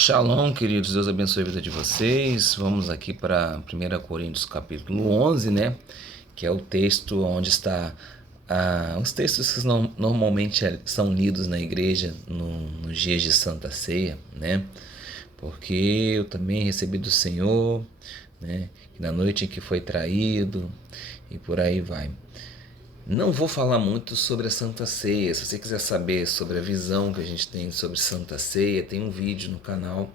Shalom, queridos, Deus abençoe a vida de vocês. Vamos aqui para 1 Coríntios capítulo 11, né? Que é o texto onde está os textos que normalmente são lidos na igreja nos dias de Santa Ceia, né? Porque eu também recebi do Senhor, né? Que na noite em que foi traído e por aí vai. Não vou falar muito sobre a Santa Ceia. Se você quiser saber sobre a visão que a gente tem sobre Santa Ceia, tem um vídeo no canal.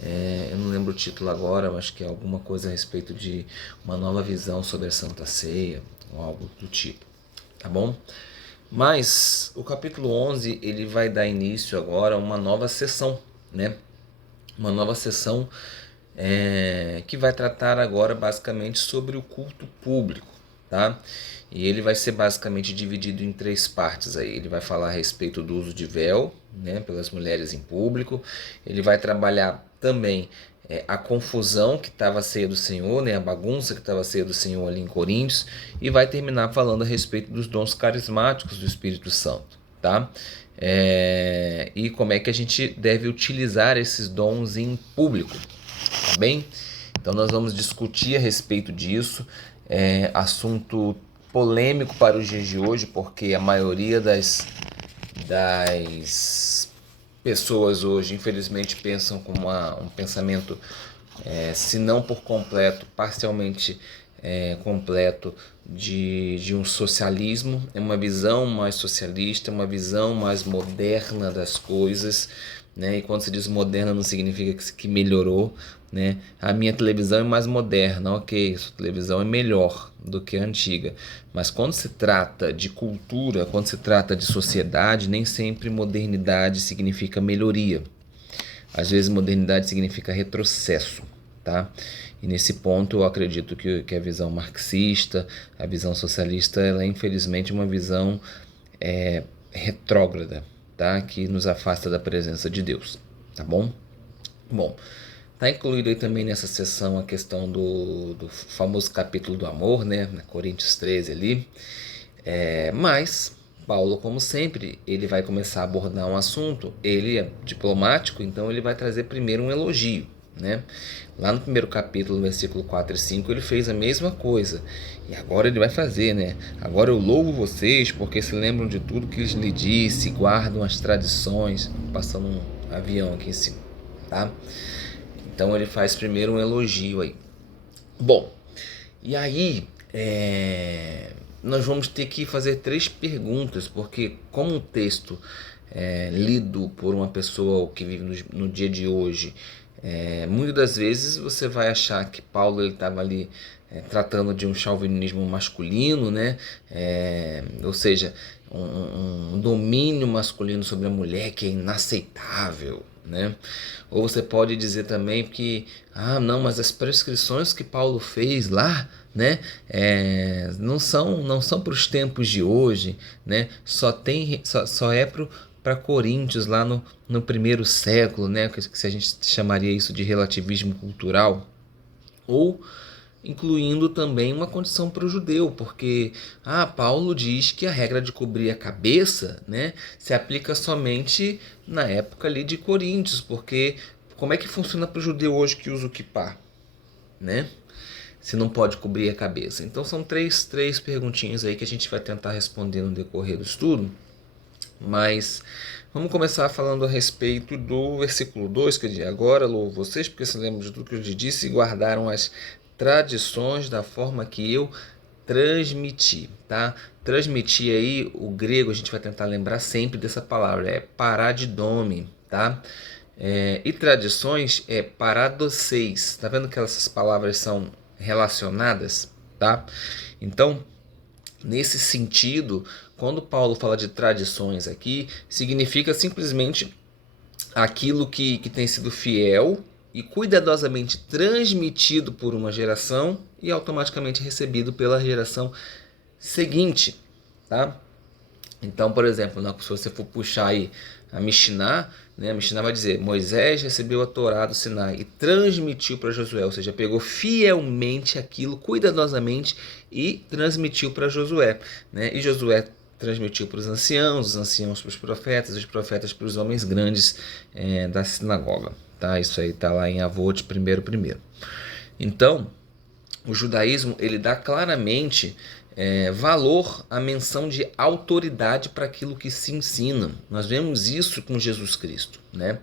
Eu não lembro o título agora, mas acho que é alguma coisa a respeito de uma nova visão sobre a Santa Ceia, ou algo do tipo, tá bom? Mas o capítulo 11, ele vai dar início agora a uma nova sessão, né? Uma nova sessão que vai tratar agora basicamente sobre o culto público, tá? E ele vai ser basicamente dividido em três partes aí. Ele vai falar a respeito do uso de véu, né, pelas mulheres em público. Ele vai trabalhar também a confusão que estava a ceia do Senhor, né, a bagunça que estava a ceia do Senhor ali em Coríntios, e vai terminar falando a respeito dos dons carismáticos do Espírito Santo, tá? E como é que a gente deve utilizar esses dons em público, tá bem? Então nós vamos discutir a respeito disso, assunto polêmico para os dias de hoje, porque a maioria das pessoas hoje, infelizmente, pensam com um pensamento, se não por completo, parcialmente completo, de um socialismo. É uma visão mais socialista, uma visão mais moderna das coisas, né? E quando se diz moderna não significa que melhorou, né? A minha televisão é mais moderna, ok, sua televisão é melhor do que a antiga, mas quando se trata de cultura, quando se trata de sociedade, nem sempre modernidade significa melhoria. Às vezes modernidade significa retrocesso, tá? E nesse ponto eu acredito que a visão marxista, a visão socialista, ela é infelizmente uma visão retrógrada, tá? Que nos afasta da presença de Deus, tá bom? Bom, tá incluído aí também nessa sessão a questão do famoso capítulo do amor, né? Na Coríntios 13 ali. Mas Paulo, como sempre, ele vai começar a abordar um assunto. Ele é diplomático, então ele vai trazer primeiro um elogio, né? Lá no primeiro capítulo, versículo 4 e 5, ele fez a mesma coisa. E agora ele vai fazer, né? Agora eu louvo vocês porque se lembram de tudo que lhe disse, guardam as tradições. Passando um avião aqui em cima, tá? Então ele faz primeiro um elogio aí. Bom, e aí nós vamos ter que fazer três perguntas, porque como um texto lido por uma pessoa que vive no dia de hoje, muitas das vezes você vai achar que Paulo estava ali tratando de um chauvinismo masculino, né? Ou seja, um domínio masculino sobre a mulher que é inaceitável, né? Ou você pode dizer também que, não, mas as prescrições que Paulo fez lá, né, não são para os tempos de hoje, né? Só é para Coríntios lá no primeiro século, né? Que se a gente chamaria isso de relativismo cultural, ou incluindo também uma condição para o judeu, porque Paulo diz que a regra de cobrir a cabeça, né, se aplica somente na época ali de Coríntios, porque como é que funciona para o judeu hoje que usa o quipá, né? Se não pode cobrir a cabeça. Então são três perguntinhas aí que a gente vai tentar responder no decorrer do estudo, mas vamos começar falando a respeito do versículo 2, que diz: agora louvo vocês porque se lembram de tudo que eu lhes disse e guardaram as tradições da forma que eu transmiti, tá? Transmitir aí, o grego, a gente vai tentar lembrar sempre dessa palavra, é paradidome, tá? E tradições é paradoceis, tá vendo que essas palavras são relacionadas, tá? Então, nesse sentido, quando Paulo fala de tradições aqui, significa simplesmente aquilo que tem sido fiel e cuidadosamente transmitido por uma geração e automaticamente recebido pela geração seguinte, tá? Então, por exemplo, se você for puxar aí a Mishnah, né, a Mishnah vai dizer: Moisés recebeu a Torá do Sinai e transmitiu para Josué, ou seja, pegou fielmente aquilo, cuidadosamente, e transmitiu para Josué, né? E Josué transmitiu para os anciãos para os profetas, os profetas para os homens grandes da sinagoga. Tá? Isso aí está lá em Avot 1:1. Então, o judaísmo ele dá claramente valor à menção de autoridade para aquilo que se ensina. Nós vemos isso com Jesus Cristo. Né?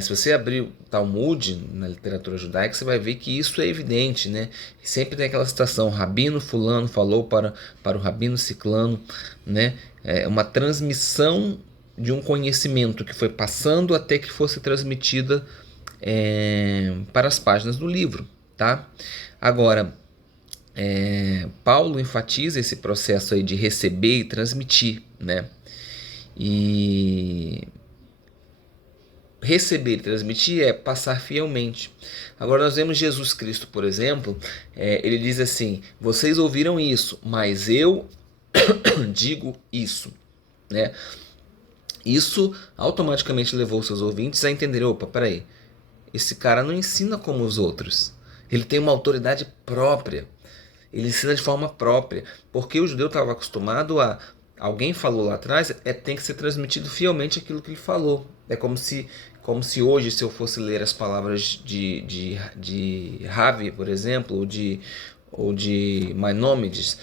Se você abrir o Talmud na literatura judaica, você vai ver que isso é evidente. Né? Sempre tem aquela citação, Rabino fulano falou para o Rabino ciclano. Né? Uma transmissão de um conhecimento que foi passando até que fosse transmitida para as páginas do livro. Tá? Agora, Paulo enfatiza esse processo aí de receber e transmitir, né? E receber e transmitir é passar fielmente. Agora nós vemos Jesus Cristo, por exemplo, ele diz assim: vocês ouviram isso, mas eu digo isso, né? Isso automaticamente levou seus ouvintes a entender: opa, peraí, esse cara não ensina como os outros. Ele tem uma autoridade própria. Ele ensina de forma própria. Porque o judeu estava acostumado a... Alguém falou lá atrás, tem que ser transmitido fielmente aquilo que ele falou. É como se hoje, se eu fosse ler as palavras de Ravi, por exemplo, ou de Maimônides,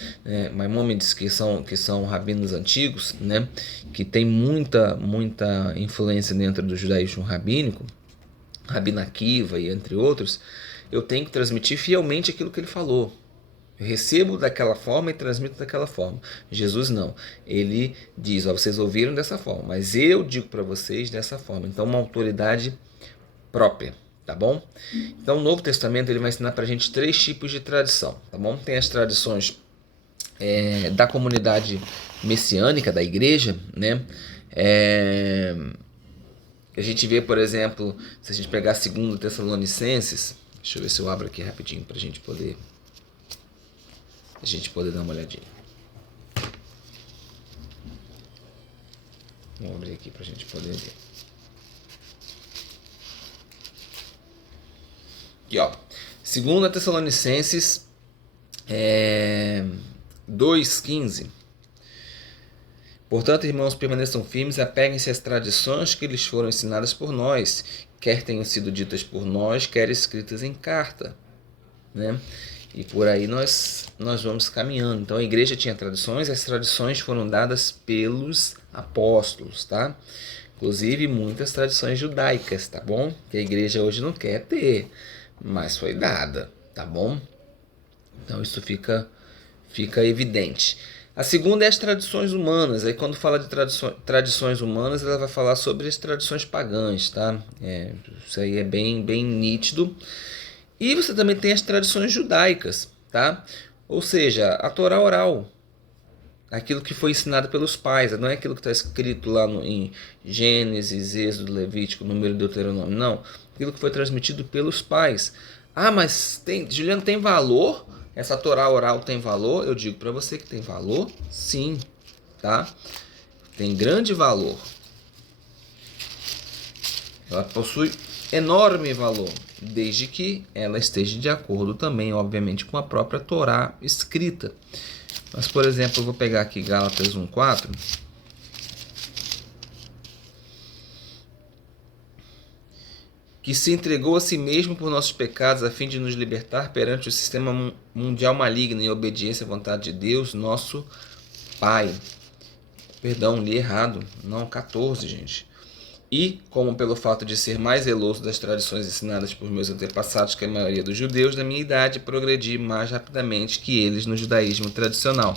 que são rabinos antigos, né, que tem muita influência dentro do judaísmo rabínico, Rabino Akiva e entre outros, eu tenho que transmitir fielmente aquilo que ele falou. Eu recebo daquela forma e transmito daquela forma. Jesus não. Ele diz, vocês ouviram dessa forma, mas eu digo para vocês dessa forma. Então, uma autoridade própria, tá bom? Então, o Novo Testamento ele vai ensinar para a gente 3 tipos de tradição, tá bom? Tem as tradições da comunidade messiânica, da igreja, né? A gente vê, por exemplo, se a gente pegar 2 Tessalonicenses, deixa eu ver se eu abro aqui rapidinho para a gente poder dar uma olhadinha. Vamos abrir aqui para a gente poder ver. Aqui, ó. 2 Tessalonicenses 2:15. Portanto, irmãos, permaneçam firmes, apeguem-se às tradições que lhes foram ensinadas por nós, quer tenham sido ditas por nós, quer escritas em carta. Né? E por aí nós vamos caminhando. Então a igreja tinha tradições, as tradições foram dadas pelos apóstolos, tá? Inclusive muitas tradições judaicas, tá bom? Que a igreja hoje não quer ter, mas foi dada, tá bom? Então isso fica evidente. A segunda é as tradições humanas. Aí quando fala de tradições humanas, ela vai falar sobre as tradições pagãs, tá? Isso aí é bem nítido. E você também tem as tradições judaicas, tá? Ou seja, a Torá oral, aquilo que foi ensinado pelos pais, não é aquilo que está escrito lá em Gênesis, Êxodo, Levítico, Número e Deuteronômio, não. Aquilo que foi transmitido pelos pais. Ah, mas Juliano, tem valor? Essa Torá oral tem valor? Eu digo para você que tem valor, sim, tá? Tem grande valor. Ela possui enorme valor, desde que ela esteja de acordo também, obviamente, com a própria Torá escrita. Mas, por exemplo, eu vou pegar aqui Gálatas 1:4. Que se entregou a si mesmo por nossos pecados, a fim de nos libertar perante o sistema mundial maligno, em obediência à vontade de Deus, nosso Pai. Perdão, li errado. Não, 14, gente. E, como pelo fato de ser mais zeloso das tradições ensinadas por meus antepassados que a maioria dos judeus da minha idade, progredi mais rapidamente que eles no judaísmo tradicional.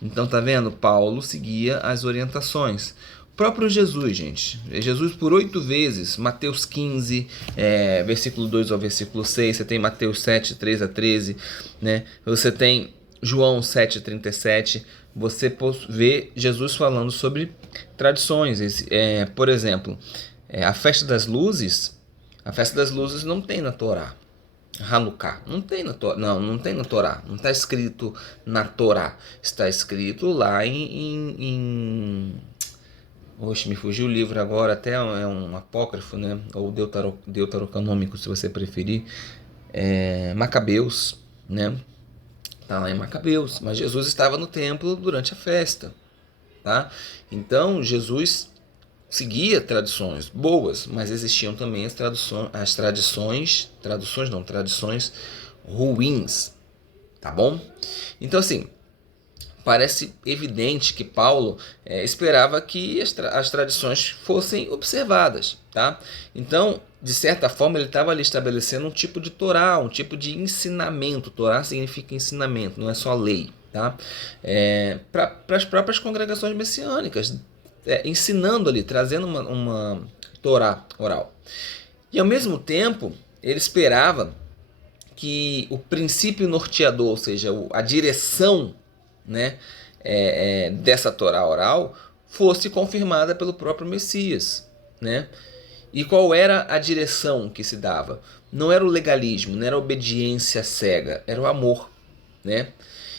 Então, tá vendo? Paulo seguia as orientações. O próprio Jesus, gente. Jesus por 8 vezes, Mateus 15, versículo 2 ao versículo 6, você tem Mateus 7, 3-13, né? Você tem João 7:37, você vê Jesus falando sobre tradições. Por exemplo, a festa das luzes não tem na Torá. Hanukkah não tem na Torá, não tem na Torá, não está escrito na Torá, está escrito lá Oxe, me fugiu o livro agora, até é um apócrifo, né? Ou deuterocanômico, se você preferir. Macabeus, né? Está lá em Macabeus, mas Jesus estava no templo durante a festa, tá? Então Jesus seguia tradições boas, mas existiam também tradições ruins, tá bom? Então assim, parece evidente que Paulo esperava que as tradições fossem observadas, tá? Então, de certa forma, ele estava ali estabelecendo um tipo de Torá, um tipo de ensinamento. Torá significa ensinamento, não é só lei, tá? Para as próprias congregações messiânicas, ensinando ali, trazendo uma Torá oral. E ao mesmo tempo, ele esperava que o princípio norteador, ou seja, a direção, né, dessa Torá oral fosse confirmada pelo próprio Messias, né? E qual era a direção que se dava? Não era o legalismo, não era a obediência cega, era o amor, né?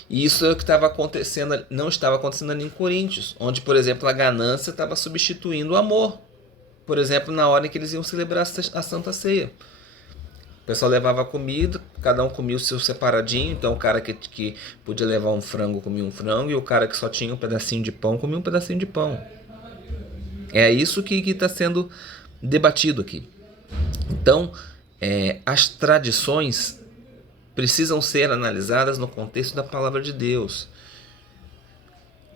E isso é o que estava acontecendo, não estava acontecendo ali em Coríntios, onde, por exemplo, a ganância estava substituindo o amor. Por exemplo, na hora em que eles iam celebrar a Santa Ceia. O pessoal levava comida, cada um comia o seu separadinho. Então o cara que podia levar um frango comia um frango, e o cara que só tinha um pedacinho de pão comia um pedacinho de pão. É isso que está sendo debatido aqui. Então, as tradições precisam ser analisadas no contexto da palavra de Deus.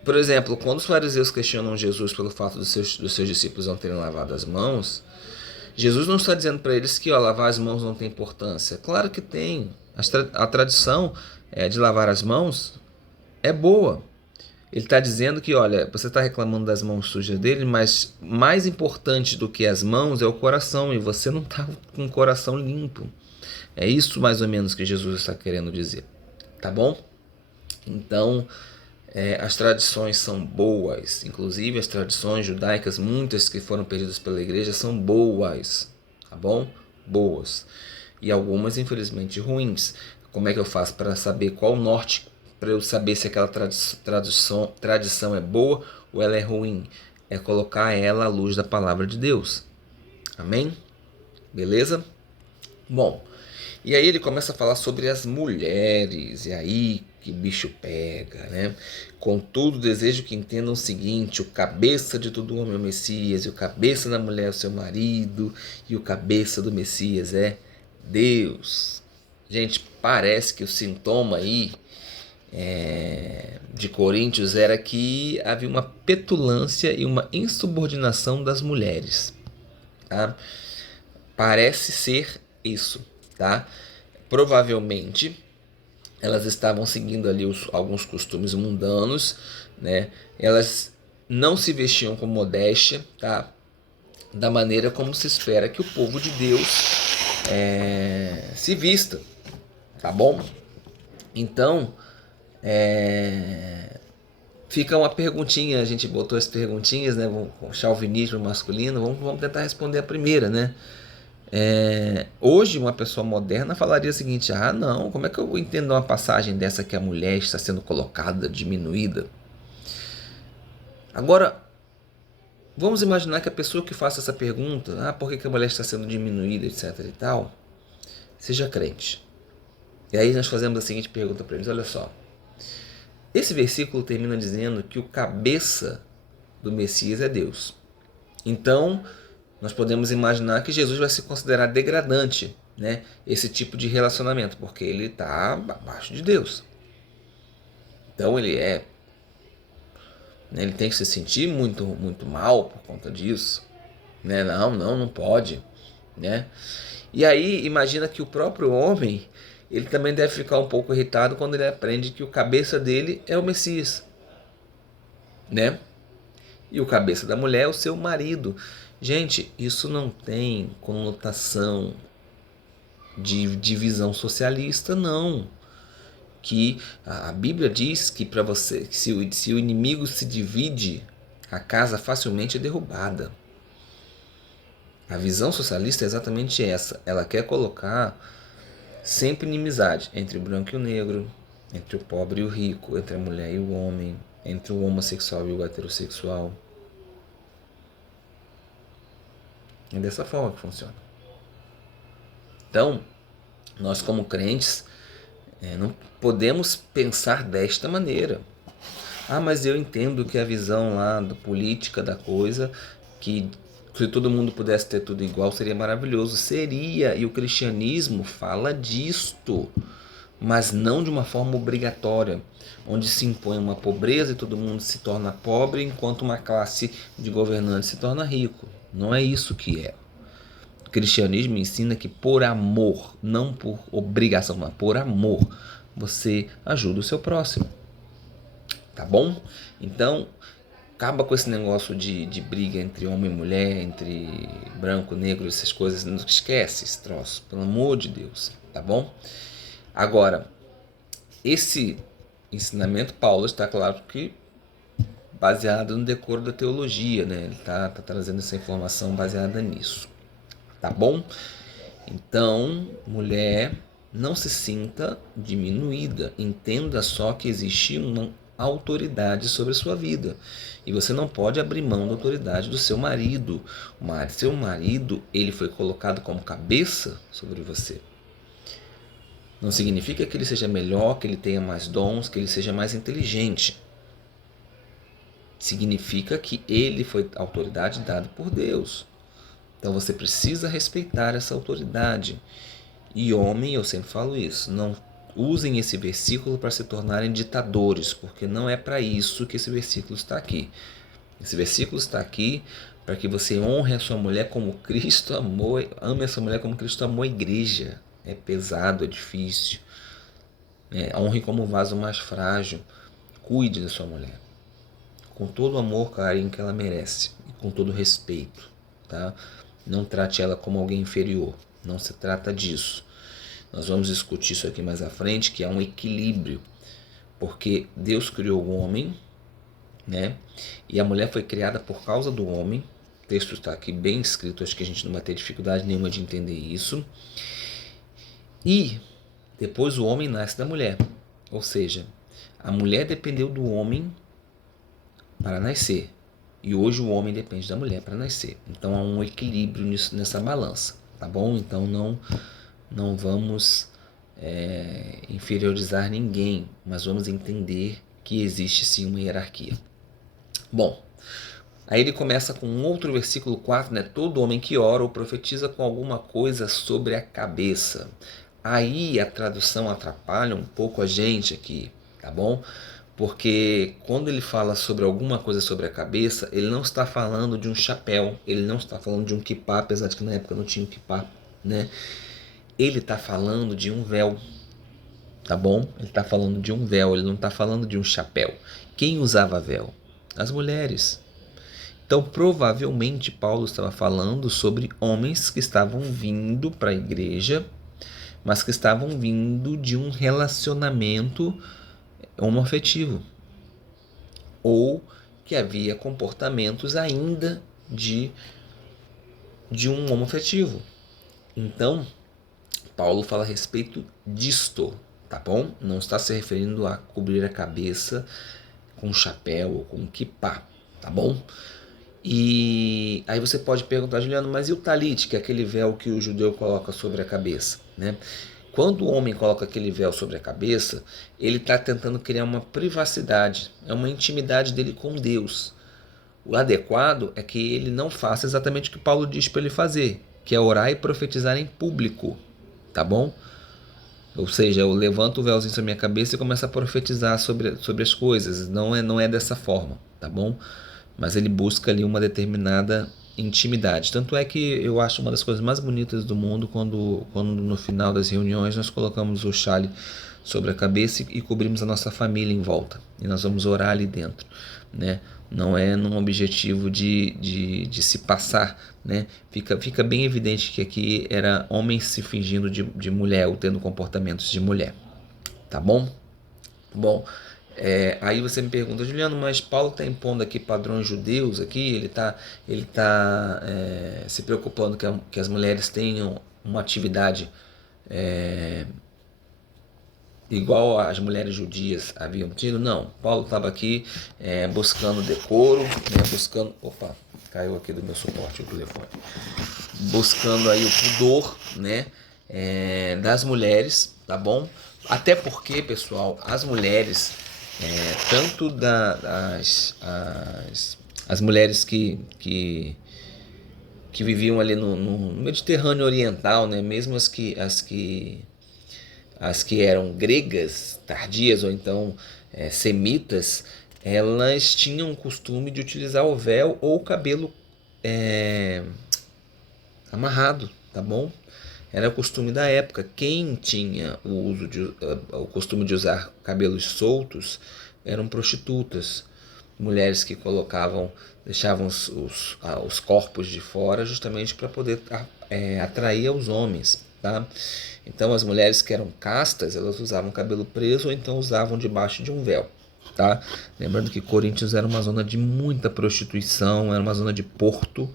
Por exemplo, quando os fariseus questionam Jesus pelo fato dos seus discípulos não terem lavado as mãos, Jesus não está dizendo para eles que lavar as mãos não tem importância. Claro que tem. A tradição de lavar as mãos é boa. Ele está dizendo que, olha, você está reclamando das mãos sujas dele, mas mais importante do que as mãos é o coração, e você não está com o coração limpo. É isso mais ou menos que Jesus está querendo dizer. Tá bom? Então, as tradições são boas, inclusive as tradições judaicas, muitas que foram perdidas pela igreja, são boas, tá bom? Boas. E algumas, infelizmente, ruins. Como é que eu faço para saber qual o norte, para eu saber se aquela tradição é boa ou ela é ruim? É colocar ela à luz da palavra de Deus. Amém? Beleza? Bom, e aí ele começa a falar sobre as mulheres, e aí que bicho pega, né? Contudo, desejo que entendam o seguinte: o cabeça de todo homem é o Messias, e o cabeça da mulher é o seu marido, e o cabeça do Messias é Deus. Gente, parece que o sintoma aí de Coríntios era que havia uma petulância e uma insubordinação das mulheres, tá? Parece ser isso, tá? Provavelmente elas estavam seguindo ali alguns costumes mundanos, né? Elas não se vestiam com modéstia, tá? Da maneira como se espera que o povo de Deus se vista, tá bom? Então, fica uma perguntinha, a gente botou as perguntinhas, né? Com chauvinismo masculino, vamos tentar responder a primeira, né? Hoje uma pessoa moderna falaria o seguinte: ah não, como é que eu entendo uma passagem dessa que a mulher está sendo colocada, diminuída? Agora, vamos imaginar que a pessoa que faça essa pergunta, por que a mulher está sendo diminuída, etc e tal, seja crente. E aí nós fazemos a seguinte pergunta para eles: olha só, esse versículo termina dizendo que o cabeça do Messias é Deus. Então, nós podemos imaginar que Jesus vai se considerar degradante, né? Esse tipo de relacionamento, porque ele está abaixo de Deus. Então ele ele tem que se sentir muito, muito mal por conta disso, né? Não pode, né? E aí imagina que o próprio homem, ele também deve ficar um pouco irritado quando ele aprende que o cabeça dele é o Messias, né? E o cabeça da mulher é o seu marido. Gente, isso não tem conotação de divisão socialista, não. Que a Bíblia diz que para você, que se o inimigo se divide, a casa facilmente é derrubada. A visão socialista é exatamente essa. Ela quer colocar sempre inimizade entre o branco e o negro, entre o pobre e o rico, entre a mulher e o homem, entre o homossexual e o heterossexual. É dessa forma que funciona. Então, nós como crentes não podemos pensar desta maneira. Ah, mas eu entendo que a visão lá da política da coisa, que se todo mundo pudesse ter tudo igual, seria maravilhoso. Seria, e o cristianismo fala disto, mas não de uma forma obrigatória, onde se impõe uma pobreza e todo mundo se torna pobre, enquanto uma classe de governantes se torna rico. Não é isso que é. O cristianismo ensina que por amor, não por obrigação, mas por amor, você ajuda o seu próximo. Tá bom? Então, acaba com esse negócio de briga entre homem e mulher, entre branco, negro, essas coisas. Não esquece esse troço, pelo amor de Deus. Tá bom? Agora, esse ensinamento, Paulo está claro que baseado no decoro da teologia, né? Ele está trazendo essa informação baseada nisso. Tá bom? Então, mulher, não se sinta diminuída. Entenda só que existe uma autoridade sobre a sua vida. E você não pode abrir mão da autoridade do seu marido. Seu marido, ele foi colocado como cabeça sobre você. Não significa que ele seja melhor, que ele tenha mais dons, que ele seja mais inteligente. Significa que ele foi autoridade dada por Deus. Então você precisa respeitar essa autoridade. E homem, eu sempre falo isso, não usem esse versículo para se tornarem ditadores, porque não é para isso que esse versículo está aqui. Esse versículo está aqui para que você honre a sua mulher como Cristo amou, ame a sua mulher como Cristo amou a igreja. É pesado, é difícil. Honre como o vaso mais frágil. Cuide da sua mulher. Com todo o amor, carinho que ela merece. E com todo o respeito. Tá? Não trate ela como alguém inferior. Não se trata disso. Nós vamos discutir isso aqui mais à frente, que é um equilíbrio. Porque Deus criou o homem, né? E a mulher foi criada por causa do homem. O texto está aqui bem escrito, acho que a gente não vai ter dificuldade nenhuma de entender isso. E depois o homem nasce da mulher. Ou seja, a mulher dependeu do homem para nascer. E hoje o homem depende da mulher para nascer. Então há um equilíbrio nessa balança, tá bom? Então não vamos inferiorizar ninguém, mas vamos entender que existe sim uma hierarquia. Bom, aí ele começa com um outro versículo 4, né? Todo homem que ora ou profetiza com alguma coisa sobre a cabeça. Aí a tradução atrapalha um pouco a gente aqui, tá bom? Porque quando ele fala sobre alguma coisa sobre a cabeça, ele não está falando de um chapéu, ele não está falando de um kippah, apesar de que na época não tinha um kippah, né? Ele está falando de um véu, tá bom? Ele está falando de um véu, ele não está falando de um chapéu. Quem usava véu? As mulheres. Então, provavelmente, Paulo estava falando sobre homens que estavam vindo para a igreja, mas que estavam vindo de um relacionamento homoafetivo, ou que havia comportamentos ainda de um homoafetivo. Então, Paulo fala a respeito disto, tá bom? Não está se referindo a cobrir a cabeça com chapéu ou com kippah, tá bom? E aí você pode perguntar, Juliano, mas e o talit, que é aquele véu que o judeu coloca sobre a cabeça, né? Quando o homem coloca aquele véu sobre a cabeça, ele está tentando criar uma privacidade, é uma intimidade dele com Deus. O adequado é que ele não faça exatamente o que Paulo diz para ele fazer, que é orar e profetizar em público, tá bom? Ou seja, eu levanto o véuzinho sobre a minha cabeça e começo a profetizar sobre as coisas. Não é dessa forma, tá bom? Mas ele busca ali uma determinada intimidade. Tanto é que eu acho uma das coisas mais bonitas do mundo quando no final das reuniões nós colocamos o chale sobre a cabeça e cobrimos a nossa família em volta. E nós vamos orar ali dentro, né? Não é num objetivo de se passar, né? Fica bem evidente que aqui era homens se fingindo de mulher ou tendo comportamentos de mulher. Tá bom? Bom, aí você me pergunta, Juliano, mas Paulo está impondo aqui padrões judeus aqui, ele tá se preocupando que as mulheres tenham uma atividade igual as mulheres judias haviam tido? Não, Paulo estava aqui buscando decoro, né, buscando... Opa, caiu aqui do meu suporte o telefone. Buscando aí o pudor, né, das mulheres, tá bom? Até porque, pessoal, as mulheres tanto as mulheres que viviam ali no Mediterrâneo Oriental, né? Mesmo as que eram gregas, tardias ou então semitas, elas tinham o costume de utilizar o véu ou o cabelo é, amarrado, tá bom? Era o costume da época. Quem tinha o costume de usar cabelos soltos eram prostitutas, mulheres que deixavam os corpos de fora justamente para poder atrair aos homens, tá? Então as mulheres que eram castas, elas usavam cabelo preso ou então usavam debaixo de um véu, tá? Lembrando que Coríntios era uma zona de muita prostituição, era uma zona de porto.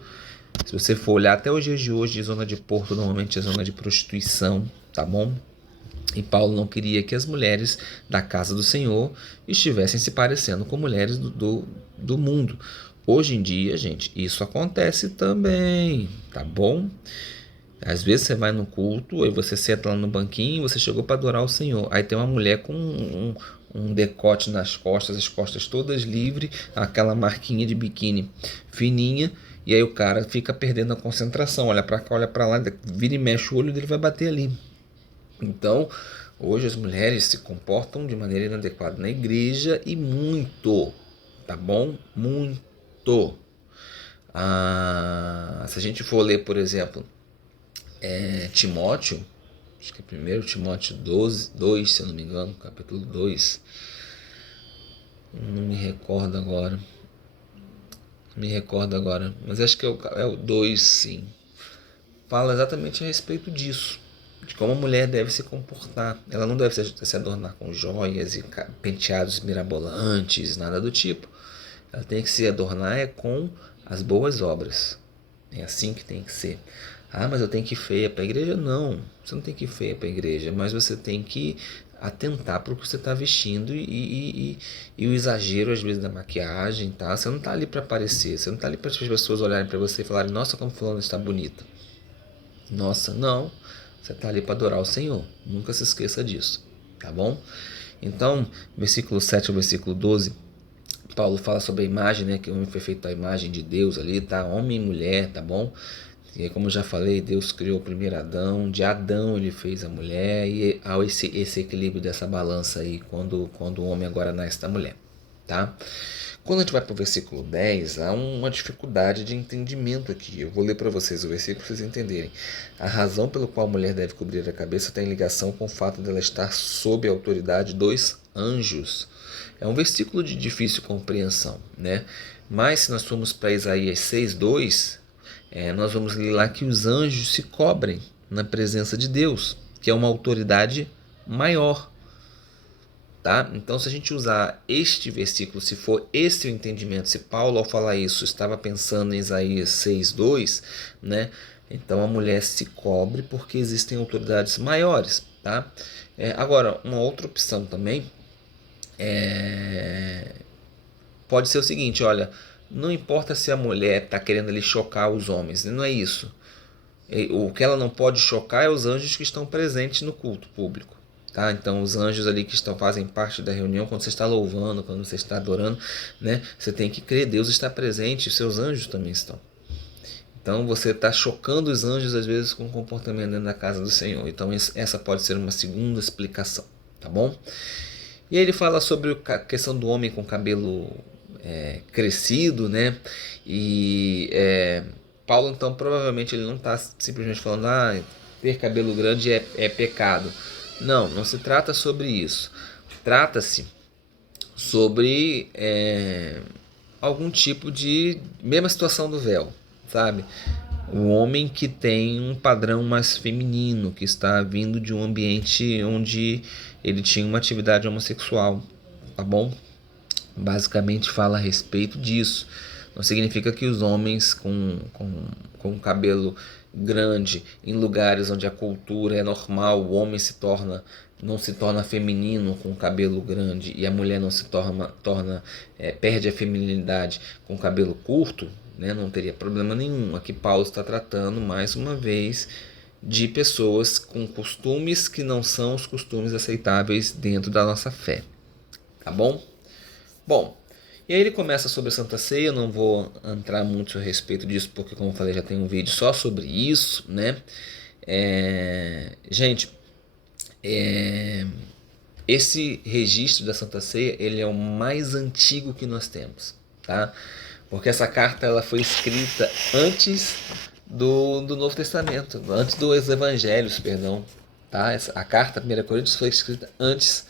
Se você for olhar até os dias de hoje, zona de porto normalmente é zona de prostituição, tá bom? E Paulo não queria que as mulheres da casa do Senhor estivessem se parecendo com mulheres do mundo. Hoje em dia, gente, isso acontece também, tá bom? Às vezes você vai no culto, aí você senta lá no banquinho, você chegou para adorar o Senhor. Aí tem uma mulher com um decote nas costas, as costas todas livres, aquela marquinha de biquíni fininha, e aí o cara fica perdendo a concentração, olha para cá, olha para lá, vira e mexe o olho dele, vai bater ali. Então, hoje as mulheres se comportam de maneira inadequada na igreja e muito, tá bom? Muito. Se a gente for ler, por exemplo, Timóteo, acho que é 1 Timóteo 2, se eu não me engano, capítulo 2, não me recordo agora, mas acho que é o 2, sim. Fala exatamente a respeito disso, de como a mulher deve se comportar. Ela não deve se adornar com joias e penteados mirabolantes, nada do tipo. Ela tem que se adornar com as boas obras. É assim que tem que ser. Mas eu tenho que ir feia para a igreja? Não, você não tem que ir feia para a igreja, mas você tem que atentar para o que você está vestindo e o exagero às vezes da maquiagem, tá? Você não está ali para aparecer, você não está ali para as pessoas olharem para você e falarem: nossa, como fulano está bonita. Nossa, não. Você está ali para adorar o Senhor. Nunca se esqueça disso, tá bom? Então, versículo 7 ao versículo 12, Paulo fala sobre a imagem, né? Que o homem foi feito à imagem de Deus ali, tá? Homem e mulher, tá bom? E como eu já falei, Deus criou o primeiro Adão, de Adão ele fez a mulher, e há esse equilíbrio dessa balança aí, quando o homem agora nasce da mulher, tá? Quando a gente vai para o versículo 10, há uma dificuldade de entendimento aqui. Eu vou ler para vocês o versículo para vocês entenderem. A razão pela qual a mulher deve cobrir a cabeça tem ligação com o fato dela estar sob a autoridade dos anjos. É um versículo de difícil compreensão, né? Mas se nós formos para Isaías 6:2, nós vamos ler lá que os anjos se cobrem na presença de Deus, que é uma autoridade maior. Tá? Então, se a gente usar este versículo, se for esse o entendimento, se Paulo ao falar isso estava pensando em Isaías 6:2, né? Então a mulher se cobre porque existem autoridades maiores, tá? Agora, uma outra opção também pode ser o seguinte: olha, não importa se a mulher está querendo ali chocar os homens, não é isso. O que ela não pode chocar é os anjos que estão presentes no culto público. Tá? Então os anjos ali que fazem parte da reunião, quando você está louvando, quando você está adorando, né, você tem que crer, Deus está presente, os seus anjos também estão. Então você está chocando os anjos às vezes com o comportamento dentro da casa do Senhor. Então essa pode ser uma segunda explicação, tá bom? E aí ele fala sobre a questão do homem com cabelo crescido, né? E Paulo então provavelmente ele não está simplesmente falando ter cabelo grande é pecado. Não se trata sobre isso. Trata-se sobre algum tipo de mesma situação do véu, sabe? O homem que tem um padrão mais feminino, que está vindo de um ambiente onde ele tinha uma atividade homossexual, tá bom? Basicamente fala a respeito disso. Não significa que os homens com cabelo grande em lugares onde a cultura é normal, o homem não se torna feminino com cabelo grande e a mulher não se perde a feminilidade com cabelo curto, né? Não teria problema nenhum. Aqui Paulo está tratando mais uma vez de pessoas com costumes que não são os costumes aceitáveis dentro da nossa fé, tá bom? Bom, e aí ele começa sobre a Santa Ceia. Eu não vou entrar muito a respeito disso, porque, como eu falei, já tem um vídeo só sobre isso, né? Gente, esse registro da Santa Ceia, ele é o mais antigo que nós temos, tá? Porque essa carta ela foi escrita antes do Novo Testamento, antes dos Evangelhos, perdão, tá? A carta 1 Coríntios foi escrita antes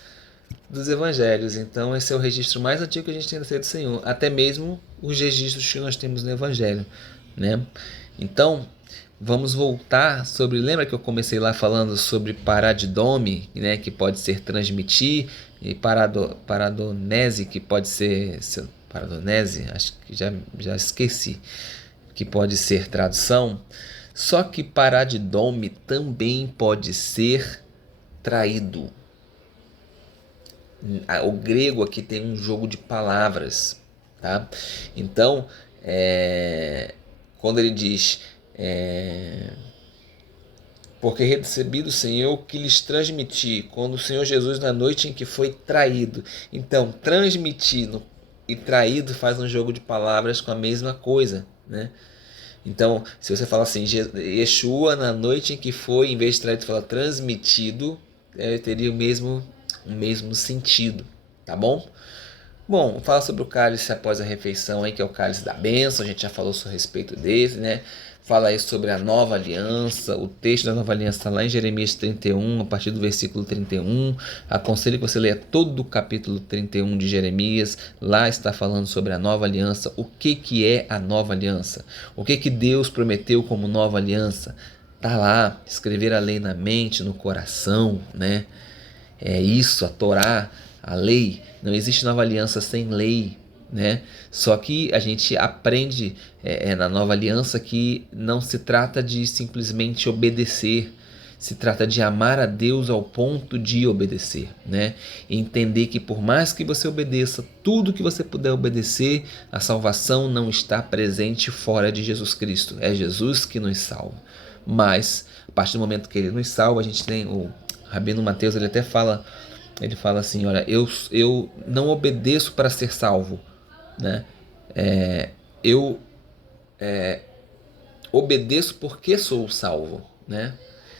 dos Evangelhos, então esse é o registro mais antigo que a gente tem da ceia do Senhor, até mesmo os registros que nós temos no Evangelho, né? Então, vamos voltar sobre, lembra que eu comecei lá falando sobre paradidome, né, que pode ser transmitir, e paradonese, que pode ser paradonese, acho que já esqueci, que pode ser tradução. Só que paradidome também pode ser traído. O grego aqui tem um jogo de palavras, tá? Então, quando ele diz porque recebi do Senhor que lhes transmiti, quando o Senhor Jesus na noite em que foi traído. Então, transmitido e traído faz um jogo de palavras com a mesma coisa, né? Então, se você fala assim, Yeshua na noite em que foi, em vez de traído, fala transmitido, teria o mesmo sentido, tá bom? Bom, fala sobre o cálice após a refeição aí, que é o cálice da bênção. A gente já falou a respeito dele, né? Fala aí sobre a nova aliança. O texto da nova aliança está lá em Jeremias 31, a partir do versículo 31. Aconselho que você leia todo o capítulo 31 de Jeremias. Lá está falando sobre a nova aliança. O que é a nova aliança? O que Deus prometeu como nova aliança? Tá lá, escrever a lei na mente, no coração, né? É isso, a Torá, a lei. Não existe nova aliança sem lei, né? Só que a gente aprende na nova aliança que não se trata de simplesmente obedecer, se trata de amar a Deus ao ponto de obedecer, né? E entender que por mais que você obedeça tudo que você puder obedecer, a salvação não está presente fora de Jesus Cristo. É Jesus que nos salva. Mas a partir do momento que ele nos salva, a gente tem o Rabino Mateus, ele até fala, assim, olha, eu não obedeço para ser salvo, né? Eu obedeço porque sou salvo, né?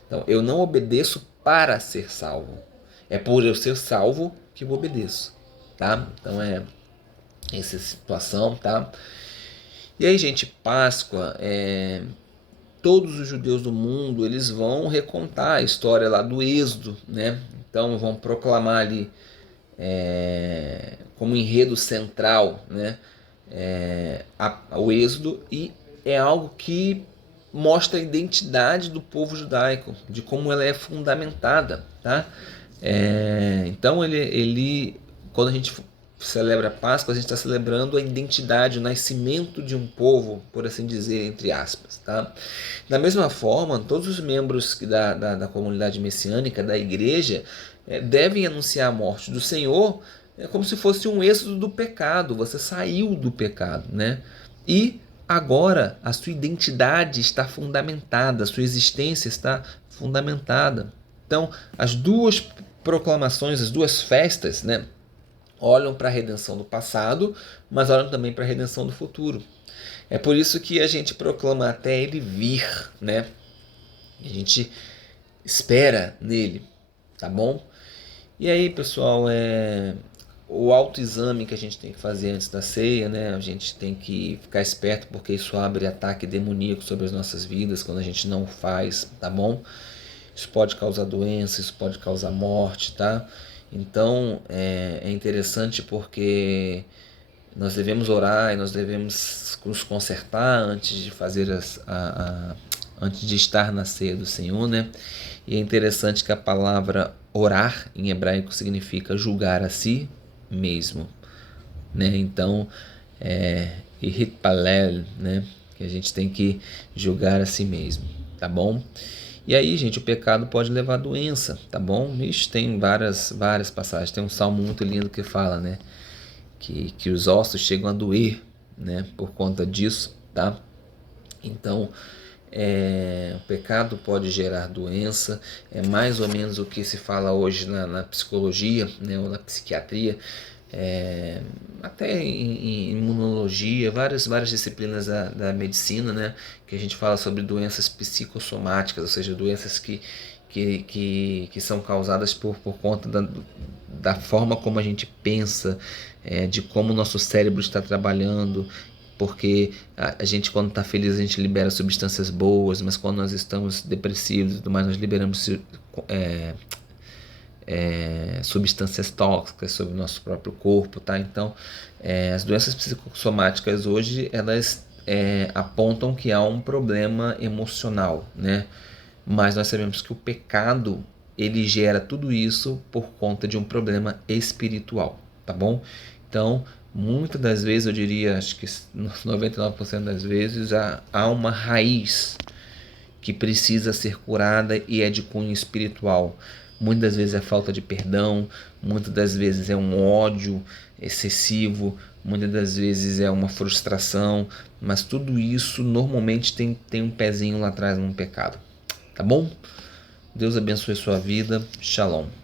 Então, eu não obedeço para ser salvo. É por eu ser salvo que eu obedeço, tá? Então, essa situação, tá? E aí, gente, Páscoa, todos os judeus do mundo, eles vão recontar a história lá do Êxodo, né? Então vão proclamar ali como enredo central, né? O Êxodo, e é algo que mostra a identidade do povo judaico, de como ela é fundamentada, tá? Então quando a gente celebra a Páscoa, a gente está celebrando a identidade, o nascimento de um povo, por assim dizer, entre aspas, tá? Da mesma forma, todos os membros da comunidade messiânica, da igreja, devem anunciar a morte do Senhor como se fosse um êxodo do pecado. Você saiu do pecado, né? E agora a sua identidade está fundamentada, a sua existência está fundamentada. Então, as duas proclamações, as duas festas, né, olham para a redenção do passado, mas olham também para a redenção do futuro. É por isso que a gente proclama até ele vir, né? A gente espera nele, tá bom? E aí, pessoal, o autoexame que a gente tem que fazer antes da ceia, né? A gente tem que ficar esperto, porque isso abre ataque demoníaco sobre as nossas vidas quando a gente não faz, tá bom? Isso pode causar doença, isso pode causar morte, tá? Então é interessante porque nós devemos orar e nós devemos nos consertar antes de fazer antes de estar na ceia do Senhor, né? E é interessante que a palavra orar em hebraico significa julgar a si mesmo, né? Então hitpalel, né? Que a gente tem que julgar a si mesmo, tá bom? E aí, gente, o pecado pode levar a doença, tá bom? Ixi, tem várias passagens. Tem um salmo muito lindo que fala, né? Que os ossos chegam a doer, né? Por conta disso, tá? Então, o pecado pode gerar doença. É mais ou menos o que se fala hoje na psicologia, né? Ou na psiquiatria. até em imunologia, várias disciplinas da medicina, né, que a gente fala sobre doenças psicossomáticas, ou seja, doenças que são causadas por conta da forma como a gente pensa, de como o nosso cérebro está trabalhando, porque a gente, quando está feliz, a gente libera substâncias boas, mas quando nós estamos depressivos e tudo mais, nós liberamos substâncias tóxicas sobre o nosso próprio corpo, tá? Então, as doenças psicossomáticas hoje, elas apontam que há um problema emocional, né? Mas nós sabemos que o pecado, ele gera tudo isso por conta de um problema espiritual, tá bom? Então, muitas das vezes, eu diria, acho que 99% das vezes, há uma raiz que precisa ser curada e é de cunho espiritual. Muitas das vezes é falta de perdão, muitas das vezes é um ódio excessivo, muitas das vezes é uma frustração, mas tudo isso normalmente tem um pezinho lá atrás num pecado. Tá bom? Deus abençoe sua vida. Shalom.